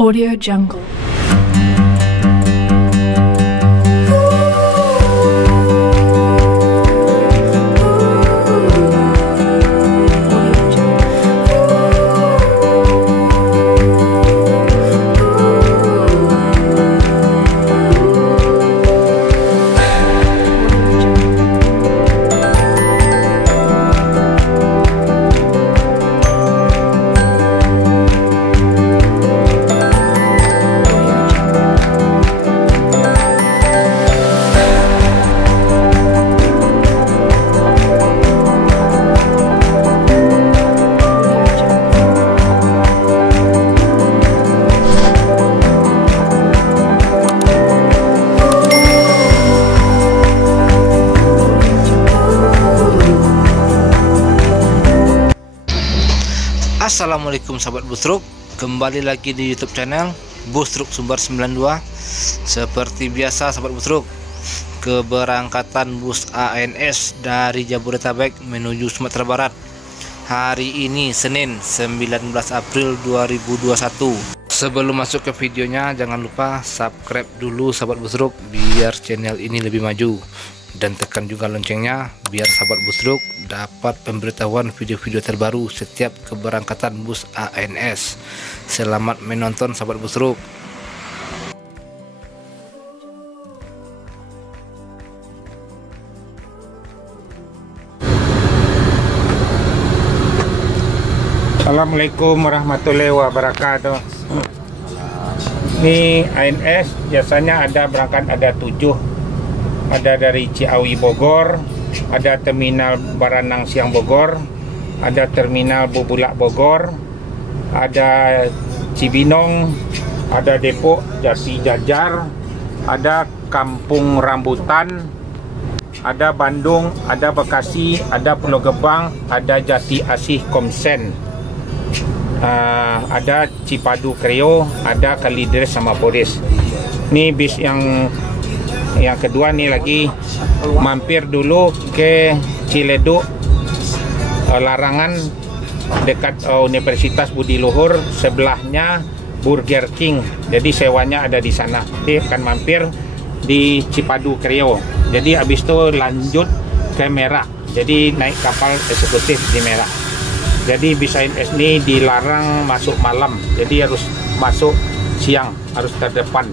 Audio Jungle. Assalamualaikum sahabat Bustruk, kembali lagi di YouTube channel Bustruk Sumbar 92. Seperti biasa sahabat Bustruk, keberangkatan bus ANS dari Jabodetabek menuju Sumatera Barat hari ini Senin 19 April 2021. Sebelum masuk ke videonya, jangan lupa subscribe dulu sahabat Bustruk biar channel ini lebih maju, dan tekan juga loncengnya biar sahabat Bustruk dapat pemberitahuan video-video terbaru setiap keberangkatan bus ANS. Selamat menonton sahabat Bustruk. Assalamualaikum warahmatullahi wabarakatuh. Ini ANS biasanya berangkat ada 7. Ada dari Ciawi Bogor, ada terminal Baranang Siang Bogor, ada terminal Bubulak Bogor, ada Cibinong, ada Depok Jati Jajar, ada Kampung Rambutan, ada Bandung, ada Bekasi, ada Pulau Gebang, ada Jati Asih Komsen, ada Cipadu Kreo, ada Kalideres sama Polis. Ini bis yang kedua nih, lagi mampir dulu ke Ciledug, Larangan, dekat Universitas Budi Luhur, sebelahnya Burger King. Jadi sewanya ada di sana. Dia akan mampir di Cipadu Kreo. Jadi habis itu lanjut ke Merak. Jadi naik kapal eksekutif di Merak. Jadi bis ANS ini dilarang masuk malam. Jadi harus masuk siang, harus terdepan.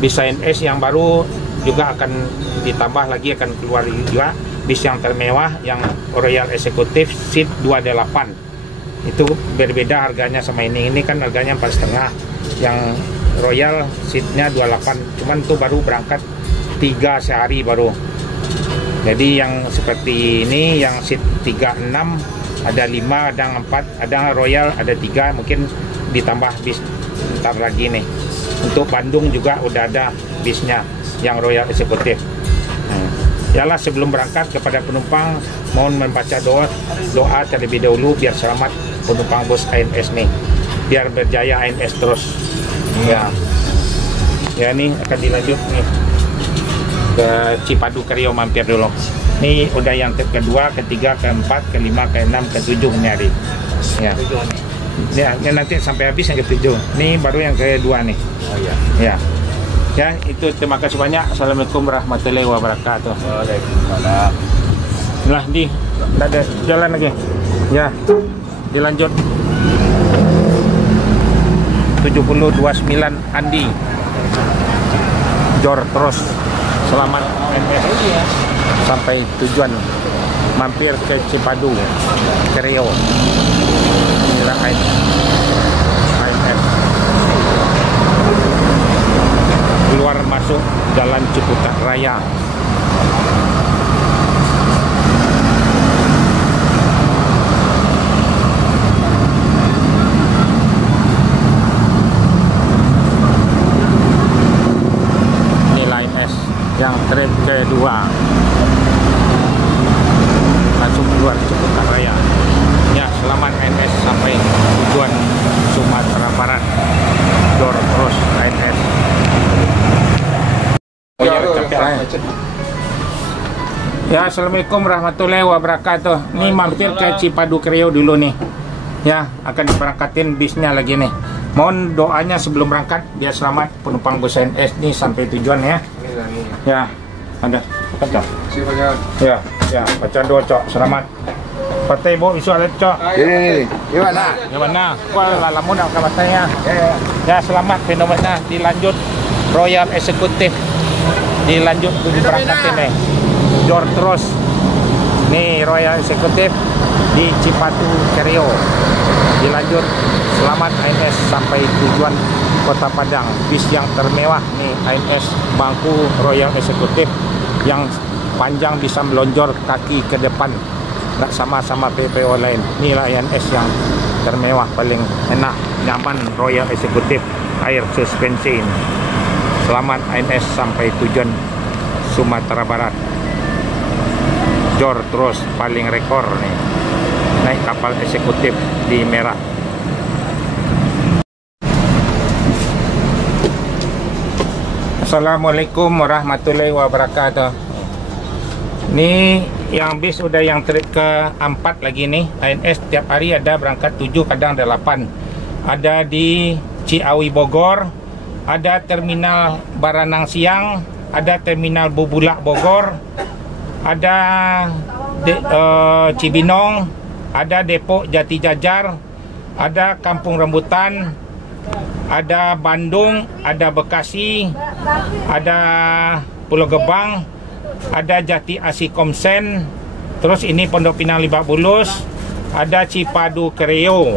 Bis ANS yang baru juga akan ditambah lagi, akan keluar juga bis yang termewah, yang Royal Executive Seat 28. Itu berbeda harganya sama ini. Ini kan harganya 4,5, yang Royal Seatnya 28. Cuman itu baru berangkat 3 sehari baru. Jadi yang seperti ini, yang Seat 36 ada 5, ada 4, ada Royal ada 3, mungkin ditambah bis ntar lagi nih. Untuk Bandung juga udah ada bisnya yang Royal Executive. Yalah, sebelum berangkat kepada penumpang mohon membaca doa terlebih dahulu biar selamat penumpang bus ANS nih, biar berjaya ANS terus. Ya ini akan dilanjut nih ke Cipadu Kreo, mampir dulu. Ini udah yang kedua, ketiga, keempat, kelima, keenam, ketujuh ini hari. Ya nanti sampai habis yang ketujuh. Ini baru yang kedua nih. Oh ya. Ya, itu terima kasih banyak. Assalamualaikum warahmatullahi wabarakatuh. Waalaikumsalam. Nah, ada jalan lagi. Ya, dilanjut. 7029 Andi. Jor terus. Selamat ANS sampai tujuan. Mampir ke Cipadu Kreo. Inilah ANS. Keluar masuk Jalan Ciputat Raya. Ini ANS yang trek kedua, langsung keluar Ciputat Raya. Ya, selamat ANS sampai tujuan Sumatera Barat. Dor terus ANS. Ya, assalamualaikum warahmatullahi wabarakatuh. Ini mampir ke Cipadu Kreo dulu nih. Ya, akan diberangkatin bisnya lagi nih. Mohon doanya sebelum berangkat biar selamat penumpang bus ANS ni sampai tujuan ya. Ya, ada. Baca. Ya, ya, baca doa cok. Selamat. Patai bo isu alat cok. Ini. Gimana? Gimana? Kuala lamun nak batanya. Ya, selamat fenomena dilanjut Royal Executive. Dilanjut berangkat ini. Jor terus. Nih Royal Executive di Cipatu Kerio. Dilanjut selamat ANS sampai tujuan Kota Padang. Bis yang termewah nih ANS bangku Royal Executive yang panjang bisa melonjor kaki ke depan, nggak sama PPO lain. Inilah ANS yang termewah, paling enak, nyaman, Royal Executive air suspensi ini. Selamat ANS sampai tujuan Sumatera Barat. Jor terus paling rekor nih naik kapal eksekutif di Merah. Assalamualaikum warahmatullahi wabarakatuh. Ini yang bis udah yang trip keempat lagi nih. ANS tiap hari ada berangkat 7 kadang 8. Ada di Ciawi Bogor, ada terminal Baranang Siang, ada terminal Bubulak Bogor, ada Cibinong, ada Depok Jati Jajar, ada Kampung Rambutan, ada Bandung, ada Bekasi, ada Pulau Gebang, ada Jati Asih Komsen, terus ini Pondok Pinang Lebak Bulus, ada Cipadu Kerio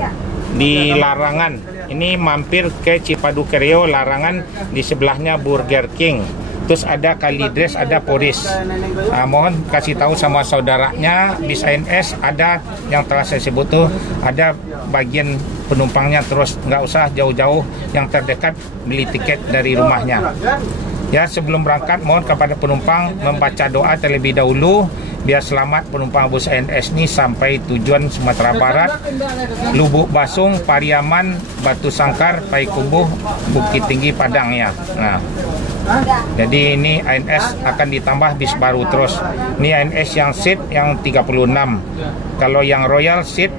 di Larangan. Ini mampir ke Cipadu Kerio Larangan, di sebelahnya Burger King. Terus ada Kalidres, ada Poris. Mohon kasih tahu sama saudaranya bis ANS, ada yang telah saya sebut tuh, ada bagian penumpangnya, terus nggak usah jauh-jauh, yang terdekat beli tiket dari rumahnya. Ya, sebelum berangkat mohon kepada penumpang membaca doa terlebih dahulu biar selamat penumpang bus ANS ini sampai tujuan Sumatera Barat, Lubuk Basung, Pariaman, Batu Sangkar, Payakumbuh, Bukit Tinggi, Padang ya. Nah, jadi ini ANS akan ditambah bis baru terus. Ini ANS yang seat yang 36. Kalau yang Royal seat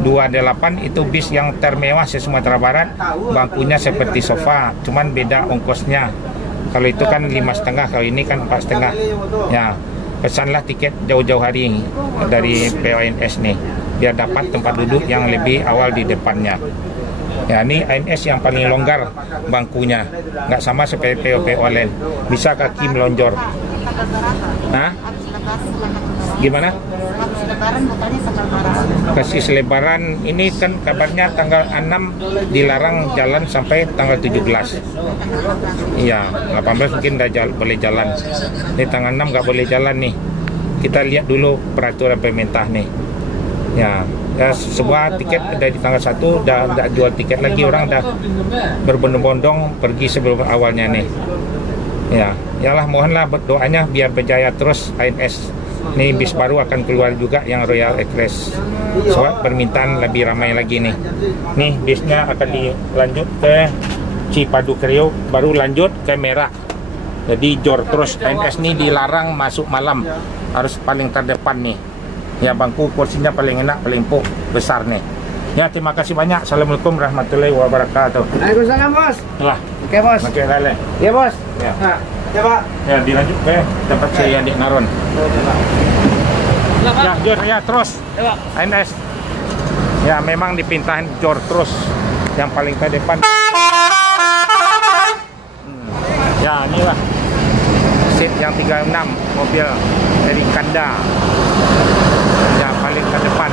28 itu bis yang termewah se Sumatera Barat, bangkunya seperti sofa, cuman beda ongkosnya. Kalau itu kan 5,5, kalau ini kan 4,5. Ya, pesanlah tiket jauh-jauh hari dari PONS nih, biar dapat tempat duduk yang lebih awal di depannya. Ya, ini ANS yang paling longgar bangkunya, nggak sama seperti PO lain, bisa kaki melonjor. Nah, gimana? Kasih selebaran ini kan kabarnya tanggal 6 dilarang jalan sampai tanggal 17. Iya, 18 mungkin udah boleh jalan. Ini tanggal 6 nggak boleh jalan nih. Kita lihat dulu peraturan pemerintah nih. Ya, semua tiket dari tanggal 1 udah jual tiket lagi, orang udah berbondong-bondong pergi sebelum awalnya nih. Ya, yalah mohonlah doanya biar berjaya terus ANS. Nih bis baru akan keluar juga yang Royal Express. Soal permintaan lebih ramai lagi nih. Nih bisnya akan dilanjut ke Cipadu Kerio, baru lanjut ke Merah. Jadi jor terus, ANS nih dilarang masuk malam, harus paling terdepan nih. Ya, bangku kursinya paling enak, paling empuk, besar nih. Ya, terima kasih banyak. Assalamualaikum warahmatullahi wabarakatuh. Waalaikumsalam, Bos. Lah, Oke, Bos. oke lele. Ya, Bos. Ya. Nah, ya, Pak. Ya, dilanjut ke tempat saya di Naron. Ya, jor ya terus. ANS. Ya, memang dipintahin jor terus, yang paling terdepan. Ya, inilah seat yang 36 mobil dari Kanda. Ya, paling ke depan.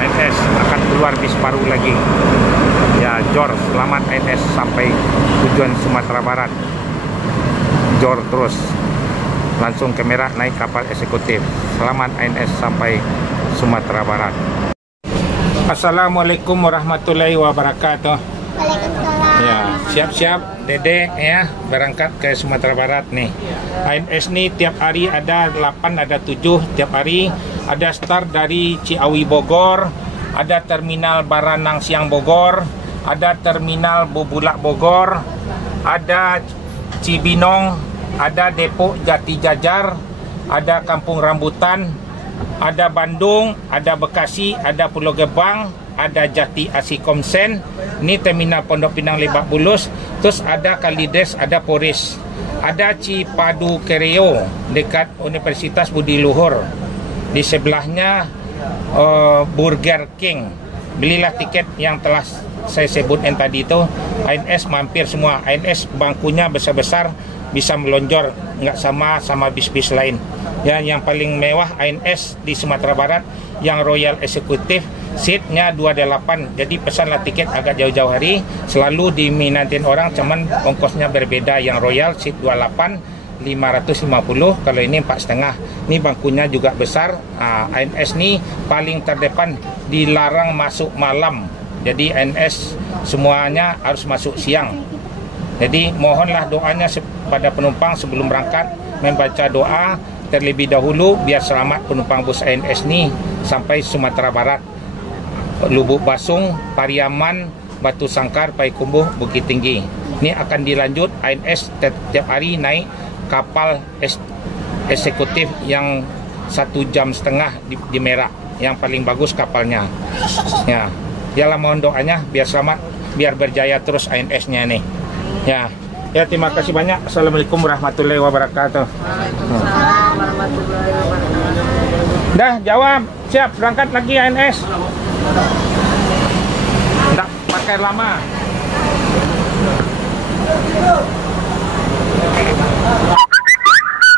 ANS akan keluar bis baru lagi. Ya, jor selamat ANS sampai tujuan Sumatera Barat. Jor terus. Langsung ke Merah naik kapal eksekutif. Selamat ANS sampai Sumatera Barat. Assalamualaikum warahmatullahi wabarakatuh. Ya, siap-siap Dede ya berangkat ke Sumatera Barat nih. ANS nih tiap hari ada 8, ada 7 tiap hari. Ada start dari Ciawi Bogor, ada terminal Baranang Siang Bogor, ada terminal Bubulak Bogor, ada Cibinong, ada Depok Jati Jajar, ada Kampung Rambutan, ada Bandung, ada Bekasi, ada Pulau Gebang, ada Jati Asih Komsen, ini terminal Pondok Pinang Lebak Bulus, terus ada Kalides, ada Poris, ada Cipadu Kereo dekat Universitas Budi Luhur, di sebelahnya Burger King. Belilah tiket yang telah saya sebutkan tadi itu. ANS mampir semua. ANS bangkunya besar-besar, bisa melonjor, nggak sama bis-bis lain. Ya, yang paling mewah ANS di Sumatera Barat, yang Royal Executive, seatnya 28. Jadi pesanlah tiket agak jauh-jauh hari, selalu diminatin orang, cuman ongkosnya berbeda. Yang Royal seat 28 550, kalau ini 4,5. Ini bangkunya juga besar. ANS ini paling terdepan, dilarang masuk malam. Jadi ANS semuanya harus masuk siang. Jadi mohonlah doanya pada penumpang sebelum berangkat, membaca doa terlebih dahulu biar selamat penumpang bus ANS ini sampai Sumatera Barat, Lubuk Basung, Pariaman, Batu Sangkar, Payakumbuh, Bukit Tinggi. Ini akan dilanjut ANS setiap hari naik kapal eksekutif yang 1,5 jam di Merak, yang paling bagus kapalnya. Ya, dialah mohon doanya biar selamat, biar berjaya terus ANS-nya nih. Ya, terima kasih banyak. Assalamualaikum warahmatullahi wabarakatuh. Dah jawab, siap berangkat lagi ANS. Tidak pakai lama.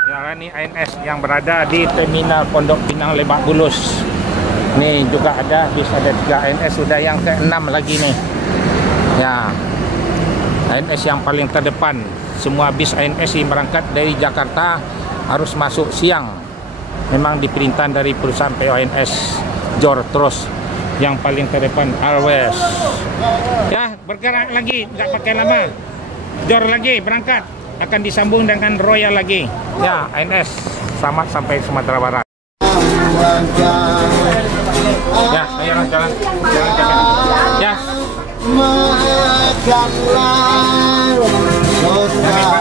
Ya, ini ANS yang berada di terminal Pondok Pinang Lebak Bulus. Nih juga ada bis, ada 3 ANS, sudah yang ke-6 lagi nih. Ya, ANS yang paling terdepan. Semua bis ANS yang berangkat dari Jakarta harus masuk siang. Memang diperintah dari perusahaan PONS Jor terus yang paling terdepan always. Ya, bergerak lagi, nggak pakai lama. Jor lagi berangkat, akan disambung dengan Royal lagi. Ya, ANS selamat sampai Sumatera Barat. Ya, ayo jalan. Ya.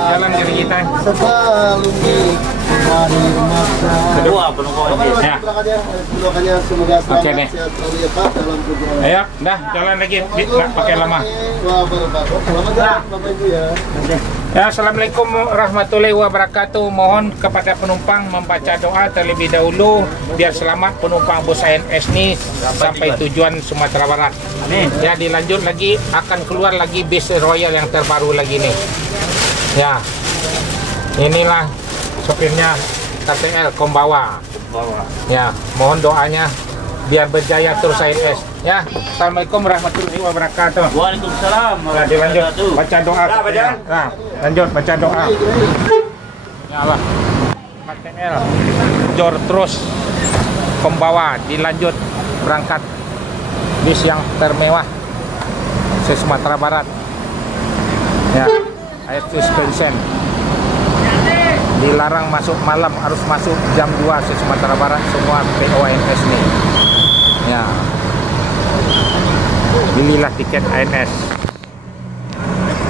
Jalan dari kita. Ya. Oke nih. Ayo, dah jalan lagi, nggak pakai lama. Ya, assalamualaikum warahmatullahi wabarakatuh. Mohon kepada penumpang membaca doa terlebih dahulu biar selamat penumpang bus ANS ini sampai tujuan Sumatera Barat. Ya, dilanjut lagi, akan keluar lagi bis Royal yang terbaru lagi nih. Ya, inilah sopirnya KTL Kombawa. Ya, mohon doanya biar berjaya terus ANS. Ya, assalamualaikum warahmatullahi wabarakatuh. Waalaikumsalam. Nah, dilanjut baca doa. Nah, lanjut baca doa. Ya Allah, KTL Jor terus Kombawa, dilanjut berangkat bis yang termewah se Sumatera Barat. Ya, AF Suspension. Dilarang masuk malam, harus masuk jam 2 se Sumatera Barat semua PONS nih. Ya. Inilah tiket ANS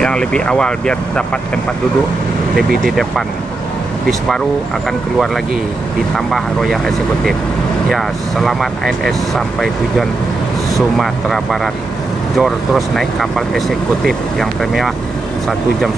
yang lebih awal biar dapat tempat duduk lebih di depan. Bis baru akan keluar lagi ditambah Royal Executive. Ya, selamat ANS sampai tujuan Sumatera Barat. Jor terus naik kapal eksekutif yang termewah 1,5 jam.